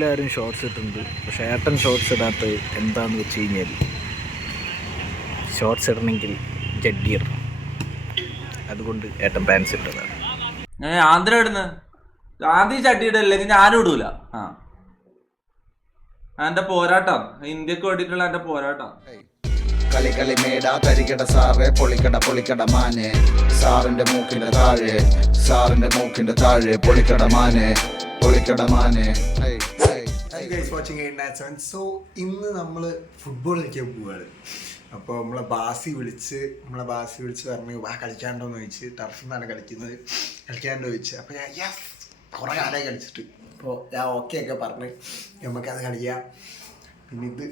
എല്ലാവരും ഷോർട്സ് ഇട്ടിട്ടുണ്ട്. പക്ഷേ ഏട്ടൻ ഷോർട്സ് ഇടാത്തത് എന്താണെന്ന് വെച്ച് കഴിഞ്ഞാൽ ഷോർട്സ് ഇടണമെങ്കിൽ ജഡ്ഡി ഇടണം. അതുകൊണ്ട് ഏട്ടൻ പാൻസ് ഇട്ടതാണ്. ആന്ധ്ര ഇടുന്നത് ആദ്യം ചട്ടിയിടല്ലെങ്കിൽ ഞാനും ഇടൂല. എന്റെ പോരാട്ടം, ഇന്ത്യക്ക് വേണ്ടിയിട്ടുള്ള എന്റെ പോരാട്ടം. കളി കളി മേട തരികട സാറേ, പൊളിക്കട പൊളിക്കട മാനെ, സാറിന്റെ മൂക്കിന്റെ താഴെ, സാറിന്റെ മൂക്കിന്റെ താഴെ, പൊളിക്കട മാനെ, പൊളിക്കട മാനെ. സോ ഇന്ന് നമ്മൾ ഫുട്ബോൾ കളിക്കാൻ പോവുകയാണ്. അപ്പോൾ നമ്മളെ ബാസി വിളിച്ച് പറഞ്ഞു വാ കളിക്കാണ്ടോന്ന് ചോദിച്ച്. ടർഫിൽ നിന്നാണ് കളിക്കാണ്ടോ ചോദിച്ചു. അപ്പോൾ ഞാൻ യെസ്, കുറേ കാലമായി കളിച്ചിട്ട്. അപ്പോൾ ഞാൻ ഓക്കെ ഒക്കെ പറഞ്ഞ് നമുക്കത് കളിക്കാം. പിന്നെ ഇത്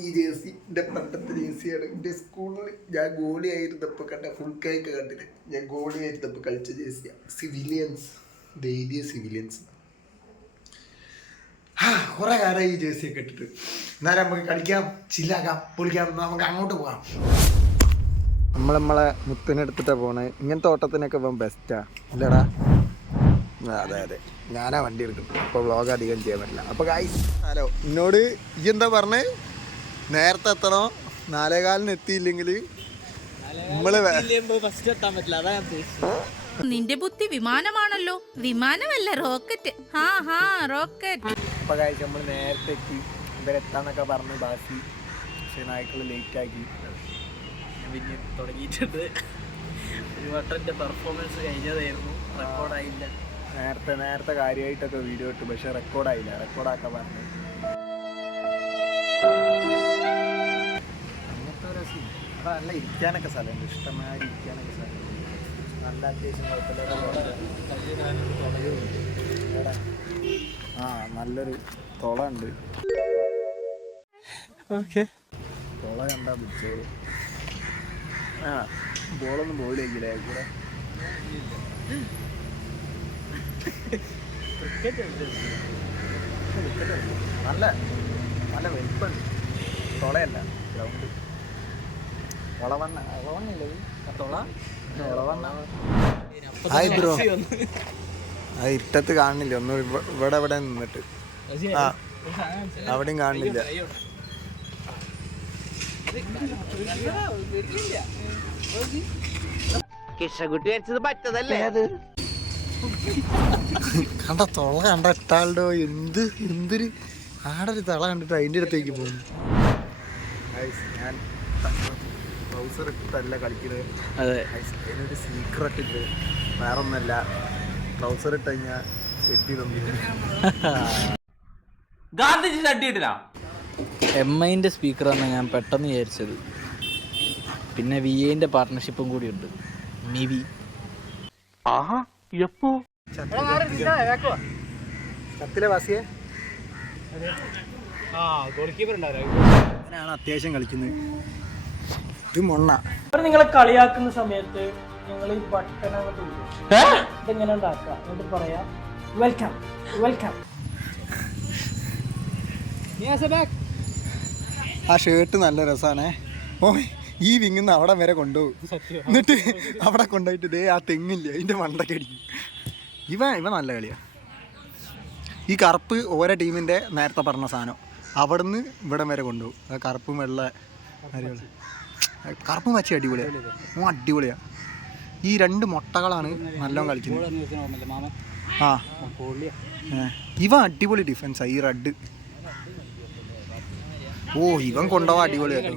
ഈ ജേഴ്സി എൻ്റെ പണ്ടത്തെ ജേഴ്സിയാണ്. എൻ്റെ സ്കൂളിൽ ഞാൻ ഗോളി ആയിരുന്നപ്പോൾ കണ്ട ഫുൾ കൈക്ക് കണ്ടിട്ട് ഞാൻ ഗോളി ആയിരുന്നപ്പോൾ കളിച്ച ജേഴ്സിയാണ്. Civilians, ധൈര്യ civilians. കുറേ കാലമായി ഈ ജേഴ്സിയൊക്കെ ഇട്ടിട്ട്. എന്നാലും നമുക്ക് കളിക്കാം, ചില്ലാക്കാം, പൊളിക്കാം. നമുക്ക് അങ്ങോട്ട് പോകാം. നമ്മളെ മുത്തിനെടുത്തിട്ടാണ് പോണേ. ഇങ്ങനത്തെ ഓട്ടത്തിനൊക്കെ ഇപ്പം ബെസ്റ്റാ ഇല്ലടാ? അതെ, ഞാനാ വണ്ടി എടുക്കും. അപ്പോൾ വ്ളോഗ് അധികം ചെയ്യാൻ പറ്റില്ല. അപ്പോൾ ഗായ്സ്, ഹലോ, എന്നോട് ഈ എന്താ പറഞ്ഞേ? നേരത്തെ എത്തണോ? 4:15 എത്തിയില്ലെങ്കിൽ നിന്റെ ബുദ്ധി വിമാനമാണല്ലോ. വിമാനമല്ല, റോക്കറ്റ്. റോക്കറ്റ്. അപ്പോൾ ഗായ്സ്, നമ്മൾ നേരത്തെ എത്തി. ഇവരെത്താന്നൊക്കെ പറഞ്ഞു ബാസി. പക്ഷേ നായ്ക്കൾ ലേറ്റാക്കി. പിന്നെ തുടങ്ങിയിട്ടുണ്ട്. ഒരു വട്ടൻ്റെ പെർഫോമൻസ് കഴിഞ്ഞതായിരുന്നു, റെക്കോർഡായില്ല. നേരത്തെ കാര്യമായിട്ടൊക്കെ വീഡിയോ ഇട്ടു, പക്ഷെ റെക്കോർഡായില്ല. റെക്കോർഡാക്കാൻ പറഞ്ഞു. അങ്ങനത്തെ ഒരു സീൻ. അവിടെ നല്ല ഇരിക്കാനൊക്കെ സ്ഥലമുണ്ട്, ഇഷ്ടമാതിരി ഇരിക്കാനൊക്കെ സ്ഥലമുണ്ട്. നല്ല അത്യാവശ്യം കുഴപ്പമില്ല. നല്ലൊരു തുള ഉണ്ട്. ഓക്കെ, തുള കണ്ടാ പിടിച്ചോളൂ. ബോളൊന്നും ബോളിലേക്കില്ലേ കൂടെ. നല്ല വലിപ്പുണ്ട്. തുളയല്ല, ഗ്രൗണ്ട്. വളവണ്ണില്ലേ തുള? Hi bro. അത് ഇട്ടത്ത് കാണുന്നില്ല. ഒന്നും ഇവിടെ നിന്നിട്ട് അവിടെയും കാണുന്നില്ല. കണ്ട തുള കണ്ട ഇട്ടാളുടെ എന്തൊരു ആടൊരു തള കണ്ടിട്ട് അതിൻ്റെ അടുത്തേക്ക് പോകുന്നു. ഞാൻ ട്രൗസർ ഇട്ടല്ല കളിക്കുന്നത്. അതിനൊരു സീക്രട്ട് ഉണ്ട്. വേറെ ഒന്നല്ല, ട്രൗസർ ഇട്ട് കഴിഞ്ഞാൽ ഷെഡി ഗാന്ധിജി ചട്ടിയിട്ടില്ല. MIൻ്റെ സ്പീക്കറാണ് ഞാൻ പെട്ടെന്ന് വിചാരിച്ചത്. പിന്നെ VAൻ്റെ പാർട്ട്ണർഷിപ്പും കൂടി ഉണ്ട്. മിവി. കത്തിലെ വാസിയെ അങ്ങനെയാണ് അത്യാവശ്യം കളിക്കുന്നത്. ഇത് മൊണ്ണ. നിങ്ങളെ കളിയാക്കുന്ന സമയത്ത് ഞങ്ങൾ ഈ ബട്ടൺ അങ്ങോട്ട് ഇതെങ്ങനെ ഉണ്ടാക്കുക എന്നിട്ട് പറയാം വെൽക്കം. ആ ഷർട്ട് നല്ല രസമാണേ. ഓ, ഈ വിങ്ങുന്ന അവിടെ വരെ കൊണ്ടുപോകും. എന്നിട്ട് അവിടെ കൊണ്ടുപോയിട്ട് ദേ ആ തെങ്ങില്ല അതിൻ്റെ മണ്ടയ്ക്ക് അടിക്കും. ഇവ നല്ല കളിയാണ്. ഈ കറുപ്പ് ഓരോ ടീമിൻ്റെ നേരത്തെ പറഞ്ഞ സാധനം അവിടുന്ന് ഇവിടെ വരെ കൊണ്ടുപോകും. കറുപ്പും വെള്ള അരികൾ. കറുപ്പും വച്ച് അടിപൊളിയാണ്. ഈ 2 മുട്ടകളാണ് നല്ലോണം കളിക്കുന്നത്. ഇവ അടിപൊളി ഡിഫൻസാണ്. ഈ റെഡ്, ഓ ഇവൻ കൊണ്ടുപോകാൻ അടിപൊളിയാട്ടോ.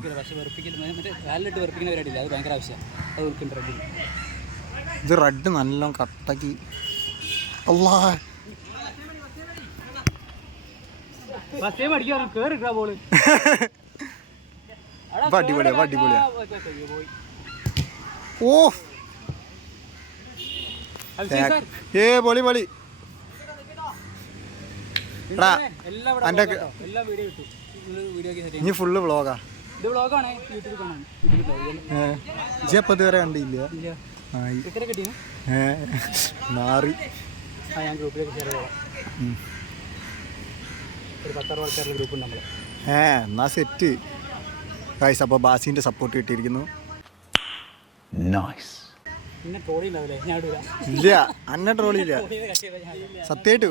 ഇത് റെഡ് നല്ലോണം കട്ടക്കി. അല്ലാ, അടിപൊളിയാ. ഓ പൊളി. ഇനി ഫുള്ള് വ്ളോഗാ. ഇപ്പത് വരെ കണ്ടില്ല. നാറി. എന്നാ സെറ്റ് ഗൈസ്. അപ്പോൾ ബാസിൻ്റെ സപ്പോർട്ട് കിട്ടിയിരിക്കുന്നു. ഇല്ല, അന്നെ ട്രോളില്ല. സത്യമായിട്ട്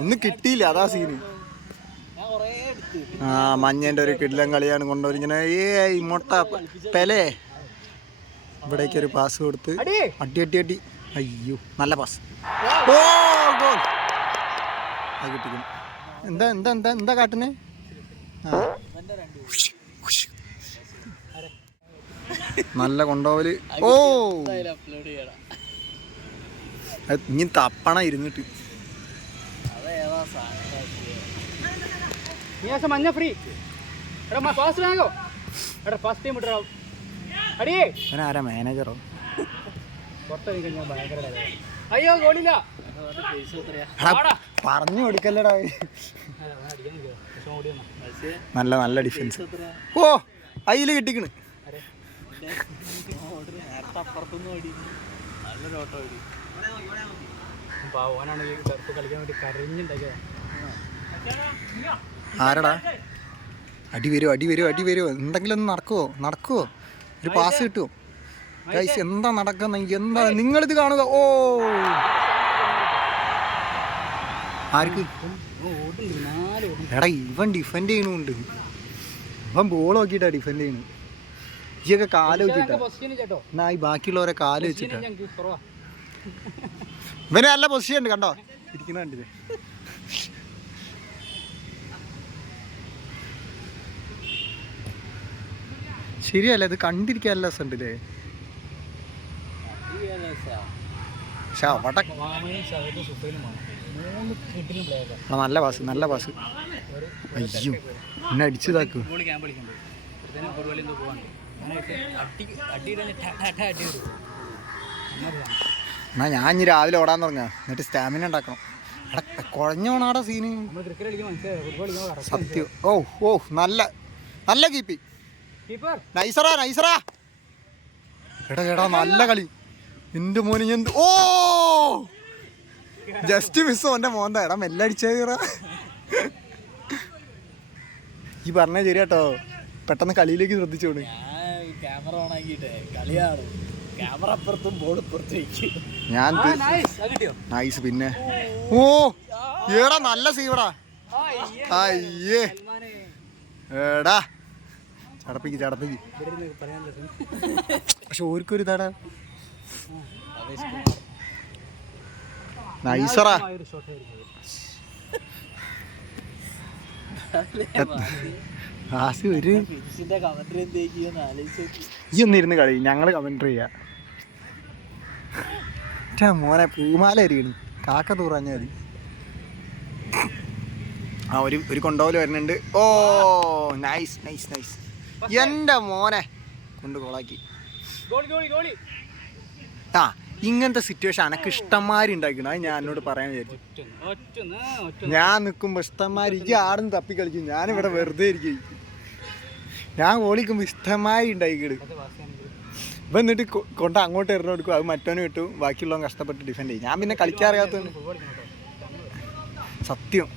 ഒന്നും കിട്ടിയില്ല, അതാ സീന്. ആ മഞ്ഞേൻ്റെ ഒരു കിടിലൻ കളിയാണ് കൊണ്ടുവരിങ്ങനെ ഈ മുട്ട പെലേ ഇവിടേക്ക് ഒരു പാസ് കൊടുത്ത് അടി അടി അടി. അയ്യോ നല്ല പാസ്. ഓ ഗോൾ. അത് കിട്ടിക്കുന്നു. എന്താ എന്താ എന്താ എന്താ കാട്ടുന്നേ? ആ നല്ല കൊണ്ടുപോവല്. ഓ ഇനി തപ്പണ ഇരുന്നിട്ട്. മഞ്ഞ ഫ്രീ ആരാ മാനേജറോ? അയ്യോ ഗോളില്ല. പറഞ്ഞു കൊടുക്കല്ലടാ. നല്ല നല്ല ഡിഫൻസ്. ഓ അയില് കിട്ടിക്കണ്. ആരടാ? അടി വരുമോ അടി വരുമോ അടി വരുമോ? എന്തെങ്കിലും ഒന്ന് നടക്കുവോ? ഒരു പാസ് കിട്ടുമോ? ഗൈസ് എന്താ നടക്കുന്ന? എന്താ നിങ്ങളിത് കാണുക? ഓ ആർക്ക്? എടാ ഇവൻ ഡിഫെൻഡ് ചെയ്യണുണ്ട്. ഇവൻ ബോൾ നോക്കിയിട്ടാ ഡിഫെൻഡ് ചെയ്യണു. ഈയൊക്കെ കാല് വെച്ചിട്ടാ. എന്നാ ഈ ബാക്കിയുള്ളവരെ കാല് വെച്ചിട്ടാ. ഇവന് നല്ല പൊസിഷൻ ഉണ്ട് കണ്ടോ ഇരിക്കുന്ന കണ്ടില്ലേ? ശരിയല്ല ഇത് കണ്ടിരിക്കാൻ നല്ല രസമുണ്ടല്ലേ? പക്ഷെ അവിടെ നല്ല പാസ് നല്ല പാസ്. അയ്യോ എന്നെ അടിച്ചതാക്കൂ. എന്നാ ഞാൻ ഇനി രാവിലെ ഓടാൻ തുടങ്ങാ. എന്നിട്ട് സ്റ്റാമിന ഉണ്ടാക്കണം. അവിടെ കുഴഞ്ഞോണാടാ സീന്. സത്യം. ഓ ഓ നല്ല നല്ല കീപ്പി. നൈസറാ നൈസറാ. എടാ നല്ല കളി. എൻ്റെ മോന് ഞാൻ ഓ ജസ്റ്റ് മിസ്സോ എൻ്റെ മോന്താ. എടാ മെല്ലെ അടിച്ചേറാ. ഈ പറഞ്ഞ ശരിയാട്ടോ. പെട്ടെന്ന് കളിയിലേക്ക് ശ്രദ്ധിച്ചോണ്. ക്യാമറ ഓൺ ആക്കിട്ടെ കളിയാണ്. ക്യാമറ അപ്പുറത്തും ബോൾ ഇപ്പുറത്തേക്ക്. ഞാൻ നൈസ്. പിന്നെ ഓ ഏടാ നല്ല സീവടാ. അയ്യേ ഏടാ ചടപ്പിക്ക്. പക്ഷെ ഓർക്കൊരു ഇതാടാ. നൈസറാ. ഒരു ഈ ഒന്നിരുന്ന് കളി. ഞങ്ങള് കമന്ററി ചെയ്യാ. മോനെ പൂമാല എരിയണ്. കാക്ക തൂറാഞ്ഞ മതി. ആ ഒരു കൊണ്ടോല് വരുന്നുണ്ട്. ഓ നൈസ് നൈസ് നൈസ്. എൻ്റെ മോനെ കൊണ്ട് കോളാക്കി. ആ ഇങ്ങനത്തെ സിറ്റുവേഷൻ എനക്ക് ഇഷ്ടംമാരി ഉണ്ടാക്കണം. അത് ഞാൻ എന്നോട് പറയാൻ വിചാരിച്ചു. ഞാൻ നിൽക്കുമ്പോൾ ഇഷ്ടംമാരി ഈ ആടുന്ന് തപ്പി കളിക്കും. ഞാനിവിടെ വെറുതെ ഇരിക്കും. ഞാൻ ഓളിക്കുമ്പോൾ ഇഷ്ടമായി ഉണ്ടായിക്കിട്. ഇപ്പം എന്നിട്ട് കൊണ്ട് അങ്ങോട്ട് എറിഞ്ഞു കൊടുക്കും. അത് മറ്റോന് കിട്ടും. ബാക്കിയുള്ളവൻ കഷ്ടപ്പെട്ട് ഡിഫെൻഡ് ചെയ്യും. ഞാൻ പിന്നെ കളിക്കാറിയാത്തതുകൊണ്ട് സത്യം.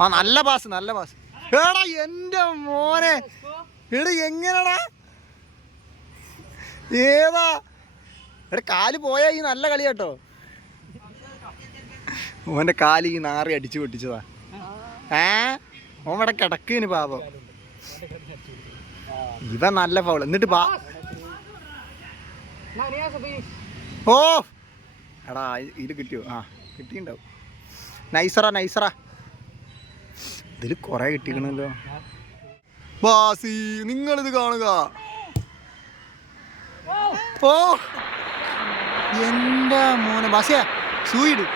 ആ നല്ല പാസ് നല്ല പാസ്. എടാ എൻ്റെ മോനെ എടാ എങ്ങനെടാ ഏതാ എടാ കാല് പോയാ ഈ നല്ല കളി കേട്ടോ. ഓൻ്റെ കാല് ഈ നാറി അടിച്ചു പൊട്ടിച്ചതാ. ഓൻ ഇവിടെ കിടക്കിന് പാപം. ഇവ നല്ല ഫൗൾ. എന്നിട്ട് ഓ എടാ ഇത് കിട്ടിയോ? ആ കിട്ടിണ്ടാവും. നൈസറാ. ഇതിൽ കുറെ കിട്ടിക്കണല്ലോ. ബാസി നിങ്ങളിത് കാണുക. ഓ എൻ്റെ മോനെ ബാസിയാ സൂയിട്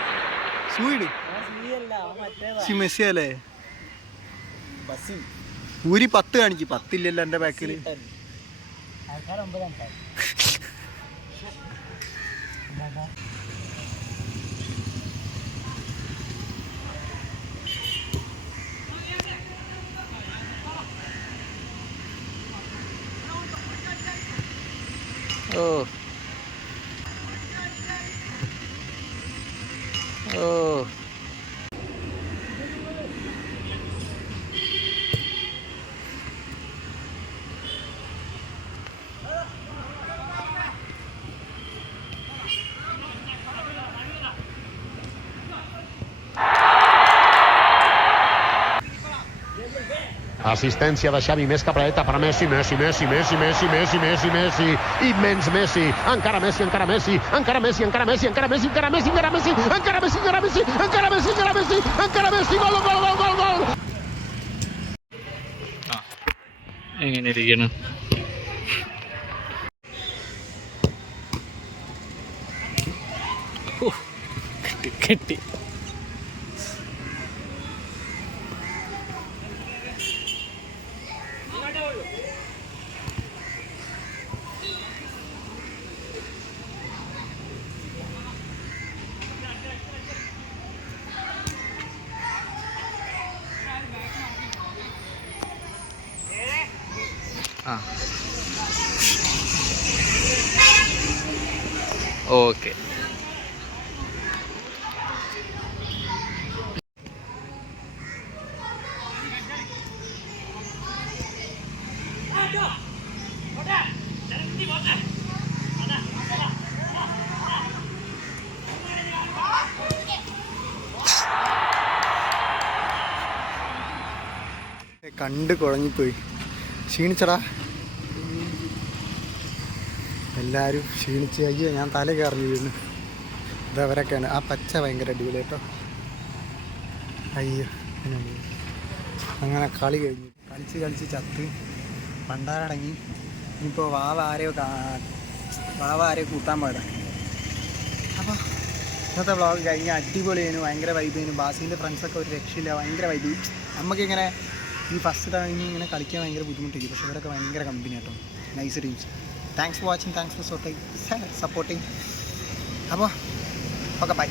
മെസ്സിയല്ലേ? ഊരി 10 കാണിക്ക്. 10 ഇല്ലല്ലോ എൻ്റെ ബാക്കില്. ഓ ഓ Assistència de Xavi, més cap a la dreta per Messi, Messi, Messi, Messi, Messi, Messi, Messi, Messi, immens Messi, encara Messi, encara Messi, encara Messi, encara Messi, encara Messi, encara Messi, encara Messi, encara Messi, encara Messi, encara Messi, encara Messi, encara Messi, gol, gol, gol, gol, gol. എങ്ങനെ ഇരിക്കണം? കെട്ടി ആ okay. കണ്ട് കുഴങ്ങിപ്പോയി, ക്ഷീണിച്ചടാ. എല്ലാവരും ക്ഷീണിച്ച്, അയ്യോ ഞാൻ തല കയറിഞ്ഞു വീഴുന്നു. ഇതവരൊക്കെയാണ്. ആ പച്ച ഭയങ്കര അടിപൊളി കേട്ടോ. അയ്യോ അങ്ങനെ കളി കഴിഞ്ഞു, കളിച്ച് കളിച്ച് ചത്ത് പണ്ടാരടങ്ങി. ഇനിയിപ്പോൾ വാവ ആരെയോ കൂട്ടാൻ പാടാ. അപ്പോൾ ഇന്നത്തെ വ്ളോഗ് കഴിഞ്ഞ അടിപൊളിയാണ്, ഭയങ്കര വൈബിന്. ബാസിൻ്റെ ഫ്രണ്ട്സൊക്കെ ഒരു രക്ഷയില്ല, ഭയങ്കര വൈബ്. നമുക്കിങ്ങനെ ഈ ഫസ്റ്റ് ടൈം ഇങ്ങനെ കളിക്കാൻ ഭയങ്കര ബുദ്ധിമുട്ടായിരിക്കും, പക്ഷേ ഇവരൊക്കെ ഭയങ്കര കമ്പനി കേട്ടോ. Nice teams. Thanks for watching, thanks for supporting. അപ്പോൾ ഓക്കെ ബൈ.